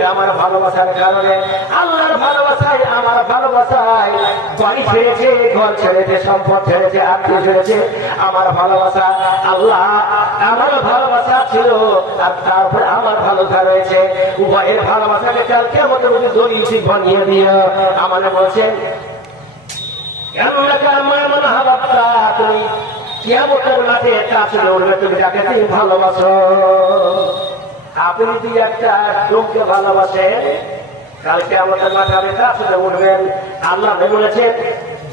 উঠবে আমার ভালোবাসার কারণে। আল্লাহর ভালোবাসায়, আমার ভালোবাসায় বাড়ি ছেড়েছে, ঘর ছেড়েছে, সম্পদ ছেড়েছে, আত্মীয় ছেড়েছে। আমার ভালোবাসা আল্লাহ, আমার ভালোবাসা ছিল, আর তারপরে আমার ভালোবাসা রয়েছে। উভয়ের ভালোবাসাকে কালকে আমাদের মধ্যে দড়িয়ে বানিয়ে দিও। আমার বলছেন তুমি কিয়ামতের মাঠে কাছে উঠবে, তুমি যাকে তুমি ভালোবাসো। আপনি যদি একটা লোককে ভালোবাসেন, কালকে আমাদের মাঠে আপনি কাছে উঠবেন। আল্লাহ বলেছেন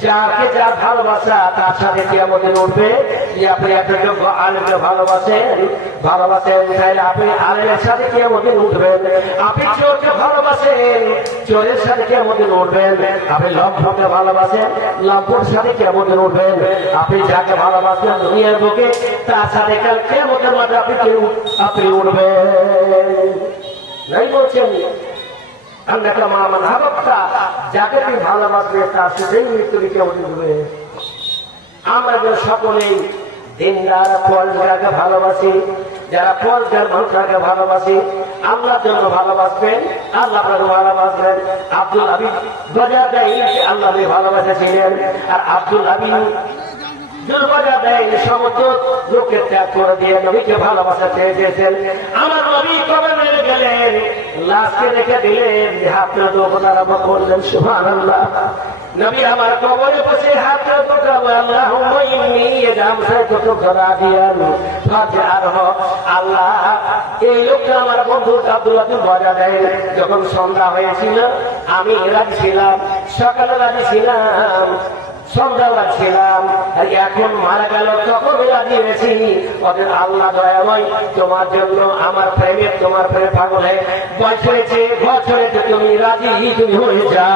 যাকে যা ভালোবাসা তার সাথে কিয়ামতে উঠবে। আপনি একটা যোগ্য আলেমকে ভালোবাসেন, তাহলে আপনি আলেমের সাথে কিয়ামতে উঠবেন। আপনি চোরকে ভালোবাসেন, চোরের সাথে কিয়ামতে উঠবেন। আপনি লম্পটকে ভালোবাসেন, লম্পটের সাথে কিয়ামতে উঠবেন। আপনি যাকে ভালোবাসেন দুনিয়ার বুকে, তার সাথে কাল কিয়ামতের মাঠে আপনি উঠবেন। নাই বলছেন যাকে তুমি ভালোবাসবে তার সাথেই মৃত্যুকে কেউ উঠবে। আমরা সকলেই দিনদার ফলদারকে ভালোবাসি, যারা ফলদার মানুষকে ভালোবাসি, আল্লাহর জন্য ভালোবাসবেন, আল্লাহ ভালোবাসবেন। আব্দুল হাবিব বাজার দেয় আল্লাহ ভালোবাসেছিলেন, আর আব্দুল হাবিব সমস্ত লোককে ত্যাগ করে দিয়ে নবীকে ভালোবাসা চেয়ে দিয়েছেন। আমার নবী কবে মেরে গেলেন, লাশকে রেখে দিলেন, হাতে দোকান আরম্ভ করলেন সুবহানাল্লাহ। নবী আমার কবরে বসে হাতে আল্লাহ, এই লোকটা আমার বন্ধু আব্দুল হাবিব বজা দেয়। যখন সন্ধ্যা হয়েছিল আমি রাজি ছিলাম, সকালে রাজি ছিলাম, সন্ধ্যাবেলা ছিলাম, এখন মারা গেল তখন দিয়েছি। ওদের আল্লাহ দয়াময়, তোমার জন্য আমার প্রেমে, তোমার প্রেমে পাগল হয়ে বছরেছে বছরেছে, তুমি রাজি তুমি হয়ে যা।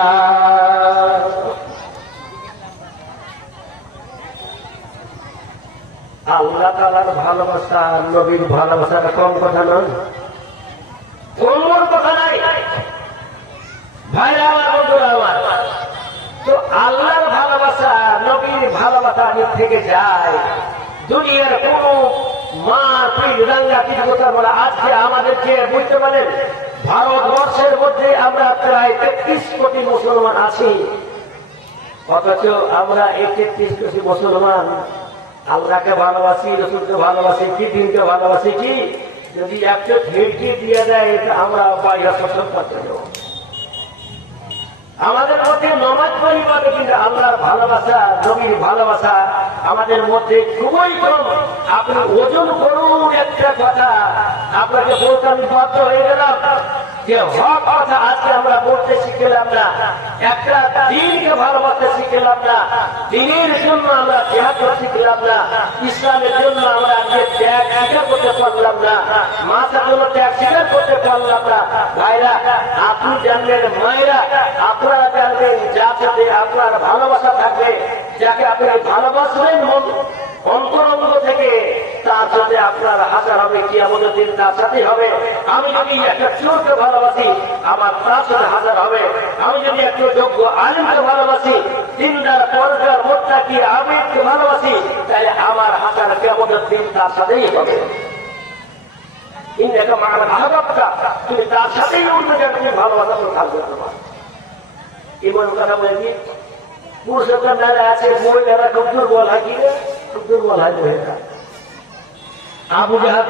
আল্লাহ তাআলার ভালোবাসা নবীর ভালোবাসাটা কম কথা নয়, কোন কথা নাই ভাইরা আমার, বন্ধুরা আমার। তো আল্লাহর ভালোবাসা নবীর ভালোবাসা থেকে যায়। দুনিয়ার কোন মা রাঙ্গা কিছু কথা বলে আজকে আমাদেরকে বুঝতে পারেন, ভারতবর্ষের মধ্যে আমরা প্রায় 33 কোটি মুসলমান আছি, অথচ আমরা এই 33 কোটি মুসলমান আল্লাহকে ভালোবাসি, রসুলকে ভালোবাসি কি, দিনকে ভালোবাসি কি? যদি একটা খিড়কি দিয়ে দেয় আমরা বাইরে শোষণ করতে যাব। আমাদের মধ্যে নমাজ পরিবারে কিন্তু আল্লাহর ভালোবাসা, নবীর ভালোবাসা আমাদের মধ্যে খুবই কম। আপনি ওজন করুন একটা কথা, আপনাকে বলতে আমি বাধ্য হয়ে গেলাম যে হক কথা আজকে আমরা বলতে শিখলাম না, একটা দিনকে ভালোবাসতে শিখলাম না, দিনের জন্য আমরা ত্যাগ করতে শিখলাম না, ইসলামের জন্য আমরা আজকে ত্যাগ স্বীকার করতে পারলাম না, মাথার জন্য ত্যাগ স্বীকার করতে পারলাম না। ভাইরা আপনি জানবেন, মায়েরা আপনারা জানবেন, যার সাথে আপনার ভালোবাসা থাকবে, যাকে আপনি ভালোবাসবেন মন অন্তরঙ্গ থেকে, তার সাথে আপনার হাজার হবে, কিয়ামতের দিন তার সাথে হবে। আমি যদি একটা চোরকে ভালোবাসি আমার তার সাথে হাজার হবে। আমি যদি একটা যোগ্য আলেমকে ভালোবাসি, দিনদার পরদার মুত্তাকি আবেদকে ভালোবাসি, তাহলে আমার হাজার কিয়ামতের দিন তার সাথেই হবে। ইন্নাকা মা'আল আহবাবতা, তুমি তার সাথেই উঠবে, তুমি ভালোবাসা করে থাকবে। তোমার এমন কথা বলে কি পুরুষের মেলা আছে, মহিলারা খুব দুর্বল হয়, কি খুব দুর্বল হয় মহিলা। আবু জাহাল